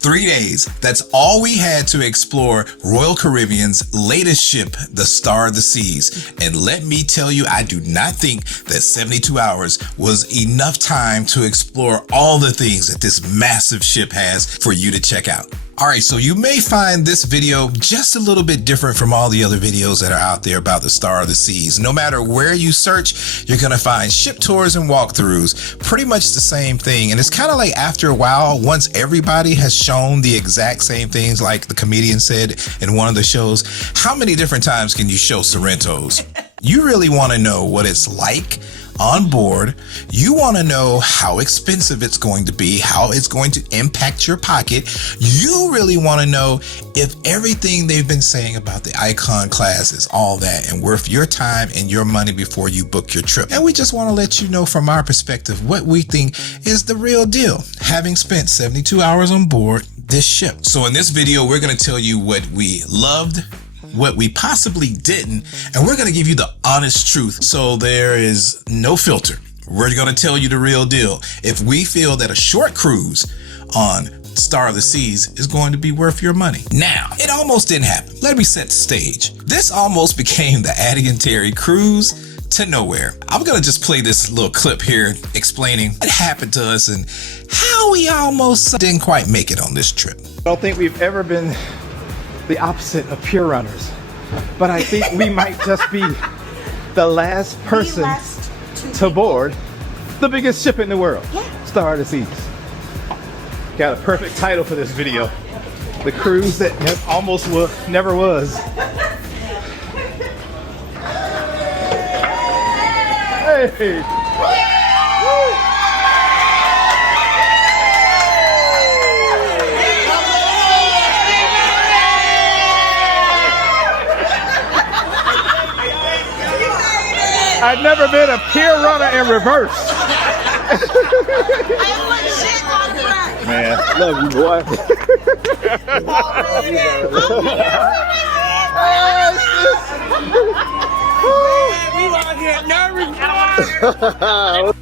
3 days. That's all we had to explore Royal Caribbean's latest ship, the Star of the Seas. And let me tell you, I do not think that 72 hours was enough time to explore all the things that this massive ship has for you to check out. All right, so you may find this video just a little bit different from all the other videos that are out there about the Star of the Seas. No matter where you search, you're gonna find ship tours and walkthroughs, pretty much the same thing. And it's kind of like after a while, once everybody has shown the exact same things, like the comedian said in one of the shows, how many different times can you show Sorrento's? You really wanna know what it's like on board. You want to know how expensive it's going to be, how it's going to impact your pocket. You really want to know if everything they've been saying about the Icon class is all that and worth your time and your money before you book your trip. And we just want to let you know from our perspective what we think is the real deal, having spent 72 hours on board this ship. So in this video, we're going to tell you what we loved, what we possibly didn't, and we're going to give you the honest truth. So there is no filter. We're going to tell you the real deal. If we feel that a short cruise on Star of the Seas is going to be worth your money. Now, it almost didn't happen. Let me set the stage. This almost became the Addy and Terry cruise to nowhere. I'm going to just play this little clip here explaining what happened to us and how we almost didn't quite make it on this trip. I don't think we've ever been the opposite of pure runners, but I think we might just be the last person to board the biggest ship in the world, Star of the Seas. Got a perfect title for this video: the cruise that almost never was. Hey. I've never been a pure runner in reverse. Man, love you, boy.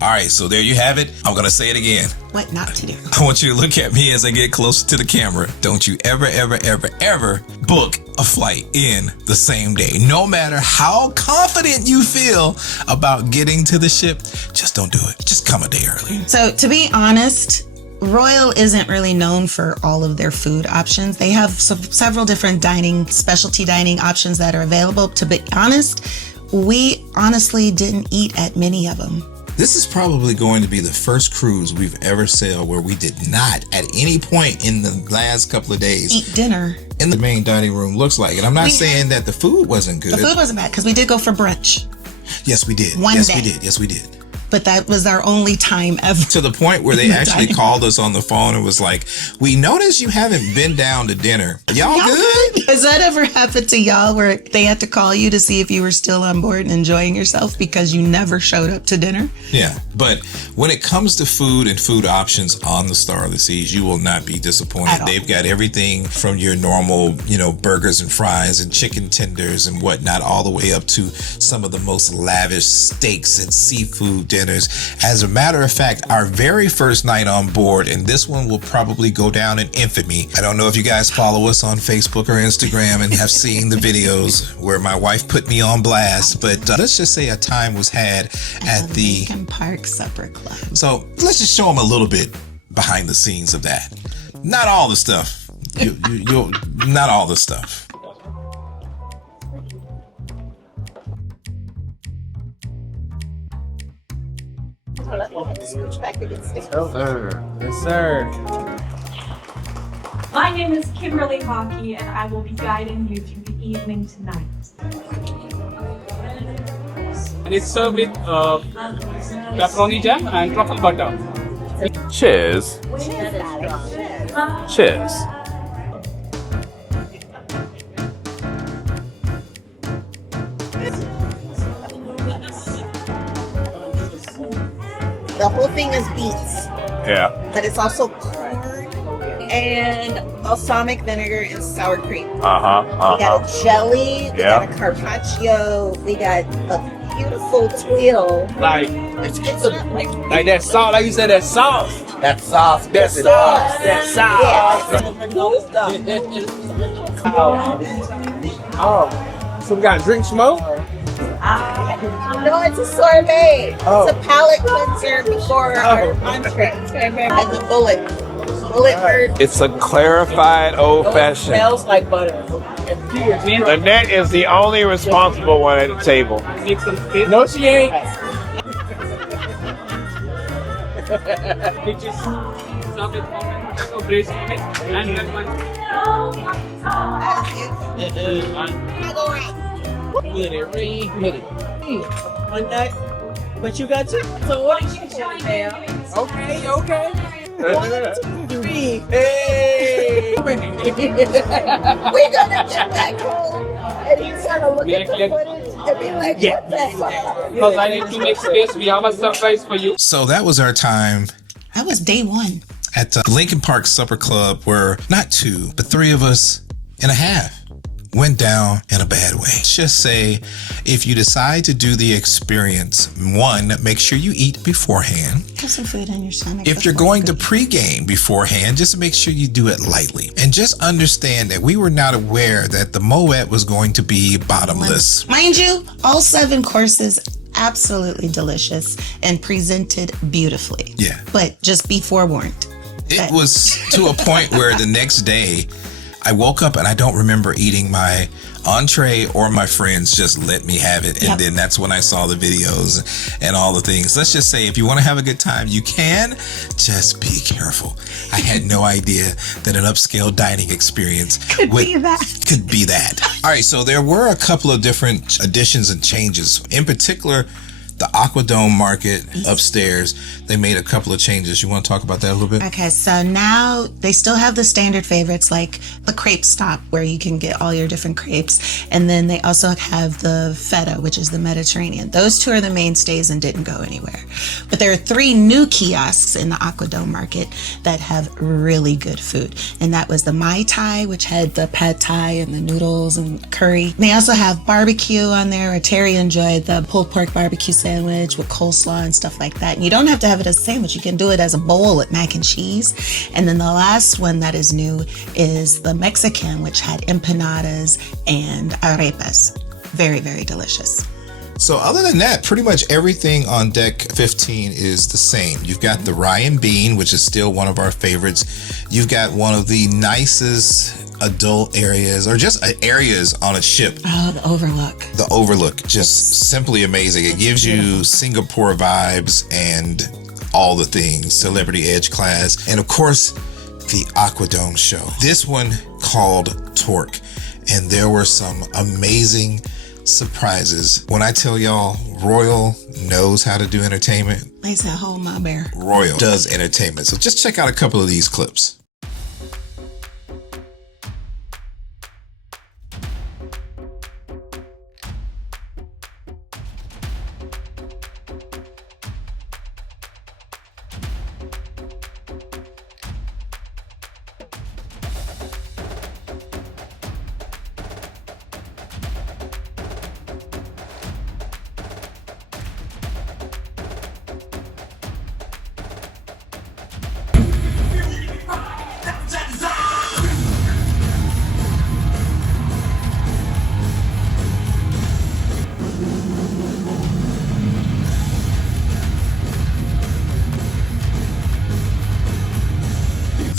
All right, so there you have it. I'm gonna say it again. What not to do. I want you to look at me as I get closer to the camera. Don't you ever book a flight in the same day. No matter how confident you feel about getting to the ship, just don't do it. Just come a day early. So to be honest, Royal isn't really known for all of their food options. They have several different specialty dining options that are available. To be honest, we honestly didn't eat at many of them. This is probably going to be the first cruise we've ever sailed where we did not at any point in the last couple of days eat dinner in the main dining room. Looks like, and I'm not saying that the food wasn't good. The food wasn't bad because we did go for brunch. Yes, we did. One yes, day. we did. Yes, we did. But that was our only time ever. To the point where they actually called us on the phone and was like, we noticed you haven't been down to dinner. Y'all good? Has that ever happened to y'all where they had to call you to see if you were still on board and enjoying yourself because you never showed up to dinner? Yeah, but when it comes to food and food options on the Star of the Seas, you will not be disappointed. They've got everything from your normal, burgers and fries and chicken tenders and whatnot, all the way up to some of the most lavish steaks and seafood dinners. As a matter of fact, our very first night on board, and this one will probably go down in infamy. I don't know if you guys follow us on Facebook or Instagram and have seen the videos where my wife put me on blast, but let's just say a time was had at the Lincoln Park Supper Club. So let's just show them a little bit behind the scenes of that. Not all the stuff. You'll not all the stuff. Yes, sir. My name is Kimberly Hockey, and I will be guiding you through the evening tonight. And it's served with pepperoni jam and truffle butter. Cheers. Cheers. The whole thing is beets. Yeah. But it's also corn and balsamic vinegar and sour cream. We got a jelly, we got a carpaccio, we got a beautiful twill. Like that sauce, like you said, that sauce. That sauce. That sauce. That sauce. Oh, some kind of drink smoke? No, it's a sorbet. It's a palate cleanser before our entree. And the bullet bird. It's a clarified old fashioned. It smells like butter. Lynette is the only responsible one at the table. No, she ain't. One nut. But you got two. So what did you say, ma'am? Okay. 1, 2, 3. Hey! We're gonna get back home and he's gonna look at the footage and be like, what the fuck? Because I need to make space. We have a surprise for you. So that was our time That was day one. at the Lincoln Park Supper Club, where not 2, but 3 of us and a half went down in a bad way. Just say, if you decide to do the experience, 1, make sure you eat beforehand. Have some food in your stomach. If you're going to pregame beforehand, just make sure you do it lightly. And just understand that we were not aware that the Moet was going to be bottomless. Mind you, all 7 courses absolutely delicious and presented beautifully. Yeah. But just be forewarned. It was to a point where the next day I woke up and I don't remember eating my entree, or my friends just let me have it. And then that's when I saw the videos and all the things. Let's just say, if you want to have a good time, you can. Just be careful. I had no idea that an upscale dining experience could be that. All right, so there were a couple of different additions and changes. In particular, the Aquadome Market upstairs, they made a couple of changes. You want to talk about that a little bit? Okay, so now they still have the standard favorites like the crepe stop where you can get all your different crepes. And then they also have the feta, which is the Mediterranean. Those 2 are the mainstays and didn't go anywhere. But there are 3 new kiosks in the Aquadome Market that have really good food. And that was the Mai Tai, which had the pad thai and the noodles and curry. They also have barbecue on there, or Terry enjoyed the pulled pork barbecue sandwich with coleslaw and stuff like that. And you don't have to have it as a sandwich. You can do it as a bowl with mac and cheese. And then the last one that is new is the Mexican, which had empanadas and arepas. Very, very delicious. So other than that, pretty much everything on deck 15 is the same. You've got the rye and bean, which is still one of our favorites. You've got one of the nicest adult areas, or just areas on a ship. Oh, the Overlook. The Overlook, just simply amazing. It gives you Singapore vibes and all the things, Celebrity Edge class, and of course, the Aquadome show. This one called Torque, and there were some amazing surprises. When I tell y'all, Royal knows how to do entertainment. They said, hold my bear. Royal does entertainment. So just check out a couple of these clips.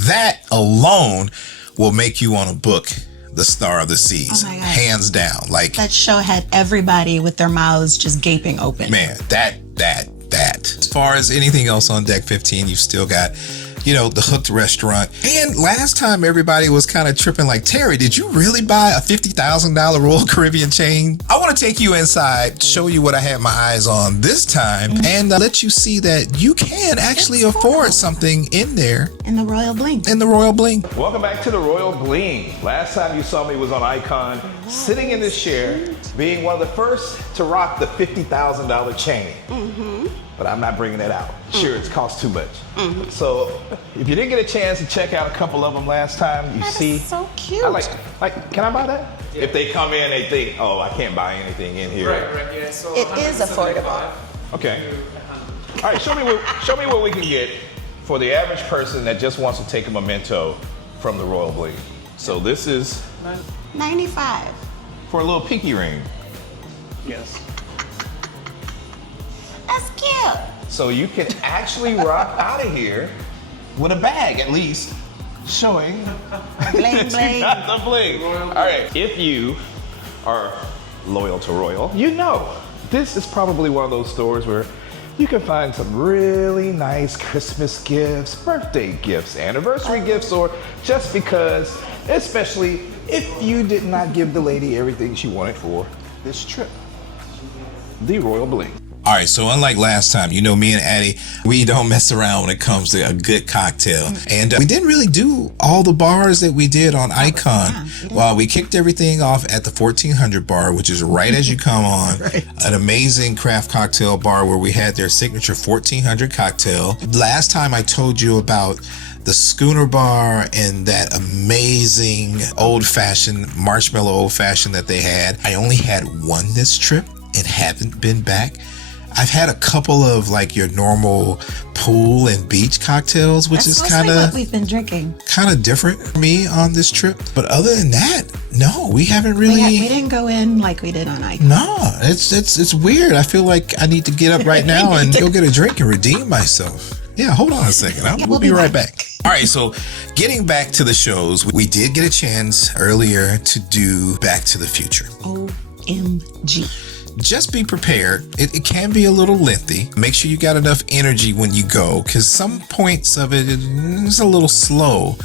That alone will make you want to book the Star of the Seas. Oh my God. Hands down. Like, That show had everybody with their mouths just gaping open. man, that. As far as anything else on deck 15, you've still got, you know, the Hooked restaurant. And last time everybody was kind of tripping like, Terry, did you really buy a $50,000 Royal Caribbean chain? I want to take you inside, show you what I had my eyes on this time, and let you see that you can actually afford something in there. In the Royal Bling. In the Royal Bling. Welcome back to the Royal Bling. Last time you saw me was on Icon, sitting in this chair, being one of the first to rock the $50,000 chain. But I'm not bringing that out. Sure, it's cost too much. So if you didn't get a chance to check out a couple of them last time, you see. Is so cute. I like, can I buy that? Yeah. If they come in, they think, oh, I can't buy anything in here. Right, yeah. So It is affordable. Okay. All right, show me what we can get for the average person that just wants to take a memento from the royal bling. So this is 95. for a little pinky ring. Yes. That's cute. So you can actually rock out of here with a bag at least, showing Bling, bling. got the bling. All right, if you are loyal to Royal, you know this is probably one of those stores where you can find some really nice Christmas gifts, birthday gifts, anniversary gifts, or just because, especially if you did not give the lady everything she wanted for this trip. The Royal Bling. All right, so unlike last time, you know, me and Addy, we don't mess around when it comes to a good cocktail. And we didn't really do all the bars that we did on Icon. Well, we kicked everything off at the 1400 bar, which is right as you come on. An amazing craft cocktail bar where we had their signature 1400 cocktail. Last time I told you about the Schooner Bar and that amazing old-fashioned marshmallow old-fashioned that they had. I only had one this trip and haven't been back. I've had a couple of like your normal pool and beach cocktails, which is kind what of we've been drinking. kind of different for me on this trip. But other than that, no, we haven't really. We didn't go in like we did on Icon. No, it's weird. I feel like I need to get up right now and go get a drink and redeem myself. Yeah, hold on a second. We'll be right back. All right, so getting back to the shows, we did get a chance earlier to do Back to the Future. OMG. Just be prepared. It can be a little lengthy. Make sure you got enough energy when you go, because some points of it is a little slow.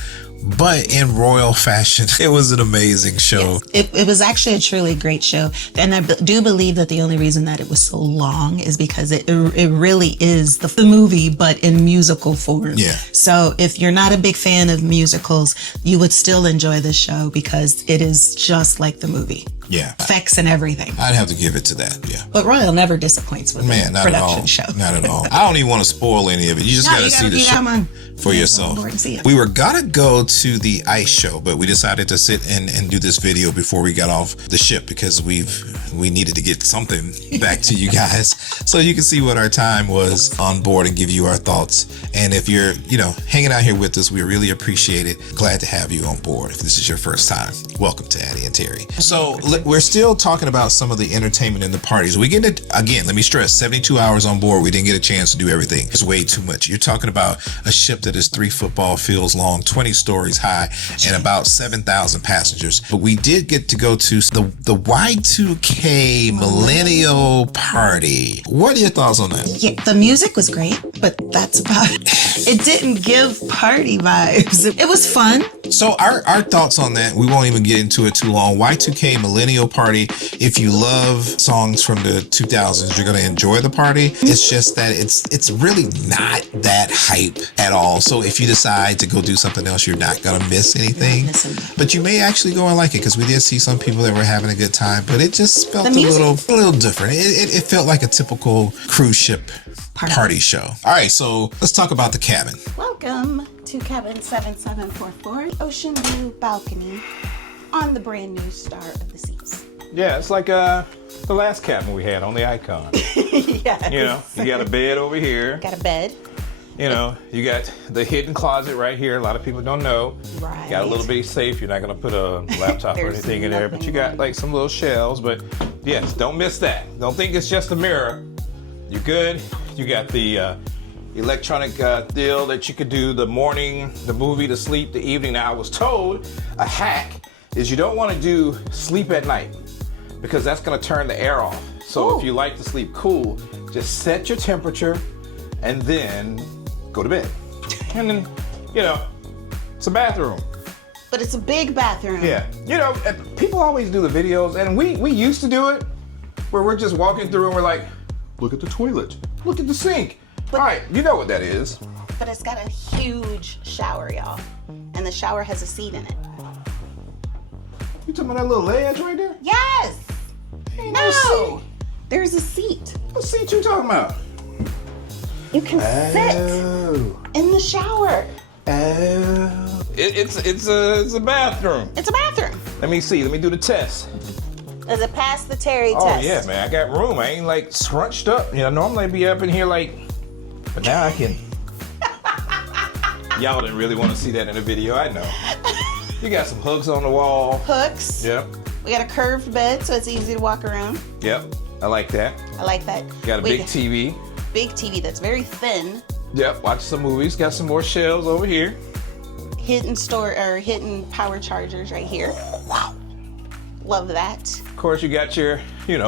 But in royal fashion, it was an amazing show. Yes, it was actually a truly great show. And I do believe that the only reason that it was so long is because it really is the movie, but in musical form. Yeah. So if you're not a big fan of musicals, you would still enjoy this show because it is just like the movie. Yeah. Effects and everything. I'd have to give it to that, yeah. But Royal never disappoints with Man, a not production at all. show. Not at all. I don't even want to spoil any of it. You just got to see the show for yourself. We were going to go to the ice show, but we decided to sit and do this video before we got off the ship because we needed to get something back to you guys so you can see what our time was on board and give you our thoughts. And if you're, hanging out here with us, we really appreciate it. Glad to have you on board. If this is your first time, welcome to Addy and Terry. So we're still talking about some of the entertainment and the parties. We get it again. Let me stress: 72 hours on board. We didn't get a chance to do everything. It's way too much. You're talking about a ship that is 3 football fields long, 20 stories high, and about 7,000 passengers. But we did get to go to the Y2K Millennial Party. What are your thoughts on that? Yeah, the music was great, but that's about it. It didn't give party vibes. It was fun. So our thoughts on that, we won't even get into it too long. Y2K Millennial Party. If you love songs from the 2000s, you're going to enjoy the party. It's just that it's really not that hype at all. So if you decide to go do something else, you're not going to miss anything. But you may actually go and like it because we did see some people that were having a good time, but it just felt a little different. It felt like a typical cruise ship party show. All right, so let's talk about the cabin. Welcome to cabin 7744, ocean view balcony on the brand new Star of the Seas. Yeah, it's like the last cabin we had on the Icon. Yes. You got a bed over here. Got a bed. You got the hidden closet right here. A lot of people don't know. Right. Got a little bitty safe. You're not going to put a laptop or anything in there, but you got like some little shelves. But yes, don't miss that. Don't think it's just a mirror. You're good. You got the electronic deal that you could do the morning, the movie, the sleep, the evening. Now, I was told a hack is you don't want to do sleep at night because that's going to turn the air off. So if you like to sleep cool, just set your temperature and then go to bed. And then, it's a bathroom. But it's a big bathroom. Yeah. People always do the videos, and we used to do it where we're just walking through and we're like, look at the toilet, look at the sink. All right, you know what that is. But it's got a huge shower, y'all. And the shower has a seat in it. You talking about that little ledge right there? Yes! Ain't No! seat. There's a seat. What seat you talking about? You can sit in the shower. It's a bathroom. It's a bathroom. Let me see. Let me do the test. Does it pass the Terry Oh test? yeah, man. I got room. I ain't like scrunched up. Normally I'd be up in here like, but now I can. Y'all didn't really want to see that in the video, I know. You got some hooks on the wall. Hooks. Yep. We got a curved bed, so it's easy to walk around. Yep. I like that. I like that. Got a big TV. Big TV that's very thin. Yep. Watch some movies. Got some more shelves over here. Hidden power chargers right here. Wow. Love that. Of course, you got your,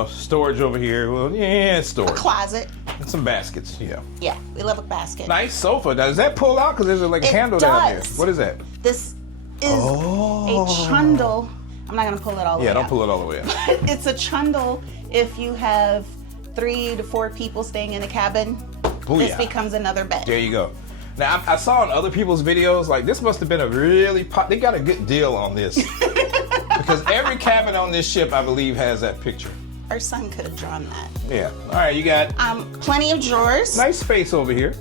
storage over here. Well, yeah, storage. A closet. And some baskets, yeah. Yeah, we love a basket. Nice sofa. Now, does that pull out? Because there's like a handle down there. What is that? This is a trundle. I'm not going to pull it all the way Yeah, don't out. pull it all the way out. It's a trundle if you have 3 to 4 people staying in a cabin. Booyah. This becomes another bed. There you go. Now, I saw in other people's videos, like, this must have been a really they got a good deal on this. Because every cabin on this ship, I believe, has that picture. Our son could have drawn that. Yeah. All right, you got plenty of drawers. nice space over here.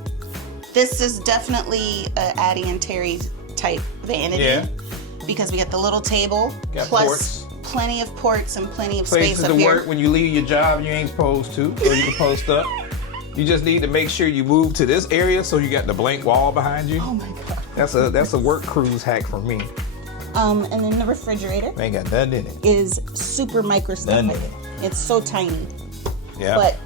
This is definitely a Addy and Terry type vanity. Yeah. Because we got the little table, Got plus ports. plenty of ports and plenty of Places space to up here. work when you leave your job you ain't supposed to, so you can post up. You just need to make sure you move to this area so you got the blank wall behind you. Oh my God. That's a work cruise hack from me. And then the refrigerator Ain't got nothing in it. is super microscopic. It's so tiny. Yeah. But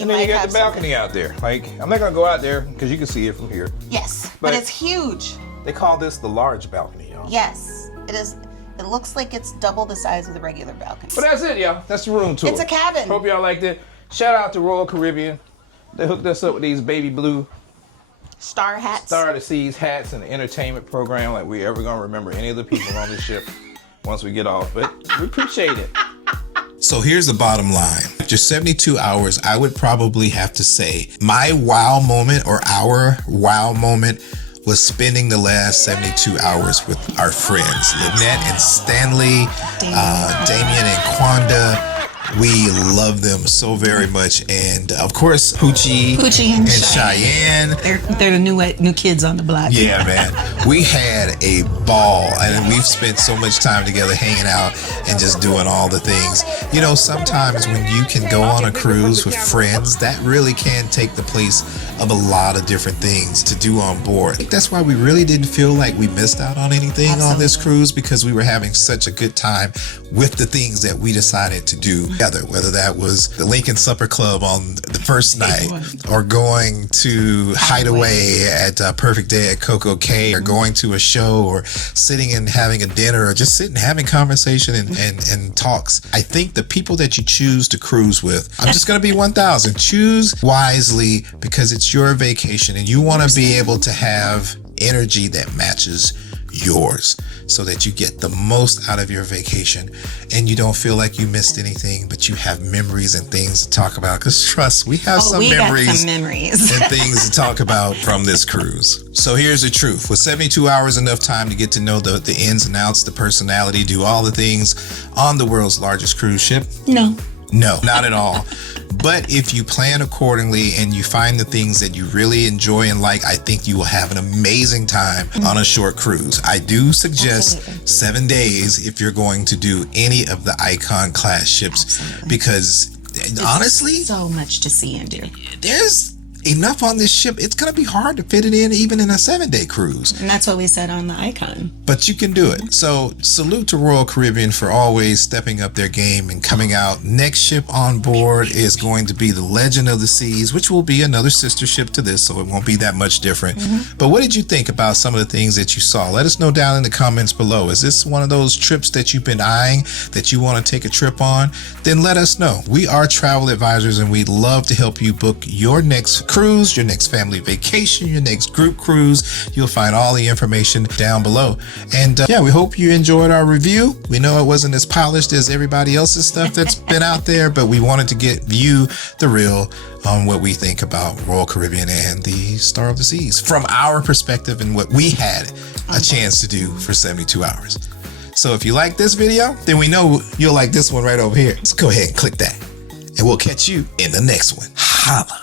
and then you got the balcony out there. Like, I'm not gonna go out there because you can see it from here. Yes, But- but it's huge. They call this the large balcony, y'all. Yes, it is. It looks like it's double the size of the regular balcony. But that's it, y'all. That's the room tour. It's a cabin. Hope y'all liked it. Shout out to Royal Caribbean. They hooked us up with these baby blue Star hats. Star of the Seas hats and an entertainment program like we ever gonna remember any of the people on the ship once we get off. But we appreciate it. So here's the bottom line. After 72 hours, I would probably have to say my wow moment or our wow moment was spending the last 72 hours with our friends, Lynette and Stanley, Damien and Quanda. We love them so very much. And of course, Poochie and Cheyenne. They're the new kids on the block. Yeah, man. We had a ball, and we've spent so much time together hanging out and just doing all the things. You know, sometimes when you can go on a cruise with friends, that really can take the place of a lot of different things to do on board. I think that's why we really didn't feel like we missed out on anything on this cruise, because we were having such a good time with the things that we decided to do together, whether that was the Lincoln Supper Club on the first night, or going to Hideaway at Perfect Day at Coco Cay, or going to a show, or sitting and having a dinner, or just sitting having conversation and talks. I think the people that you choose to cruise with, I'm just going to be 1,000. Choose wisely, because it's your vacation and you want to be able to have energy that matches yours, so that you get the most out of your vacation and you don't feel like you missed anything, but you have memories and things to talk about. Because trust, we have some memories and things to talk about from this cruise. So here's the truth. Was 72 hours enough time to get to know the ins and outs, the personality, do all the things on the world's largest cruise ship? No. No, not at all. But if you plan accordingly and you find the things that you really enjoy and like, I think you will have an amazing time on a short cruise. I do suggest 7 days if you're going to do any of the Icon class ships, because honestly, so much to see and do. There's enough on this ship. It's going to be hard to fit it in even in a 7-day cruise. And that's what we said on the Icon. But you can do it. So salute to Royal Caribbean for always stepping up their game and coming out. Next ship on board is going to be the Legend of the Seas, which will be another sister ship to this, so it won't be that much different. But what did you think about some of the things that you saw? Let us know down in the comments below. Is this one of those trips that you've been eyeing, that you want to take a trip on? Then let us know. We are travel advisors, and we'd love to help you book your next cruise, your next family vacation, your next group cruise. You'll find all the information down below. And yeah, we hope you enjoyed our review. We know it wasn't as polished as everybody else's stuff that's been out there, but we wanted to get you the real on what we think about Royal Caribbean and the Star of the Seas from our perspective and what we had a chance to do for 72 hours. So if you like this video, then we know you'll like this one right over here. So go ahead and click that, and we'll catch you in the next one. Holla.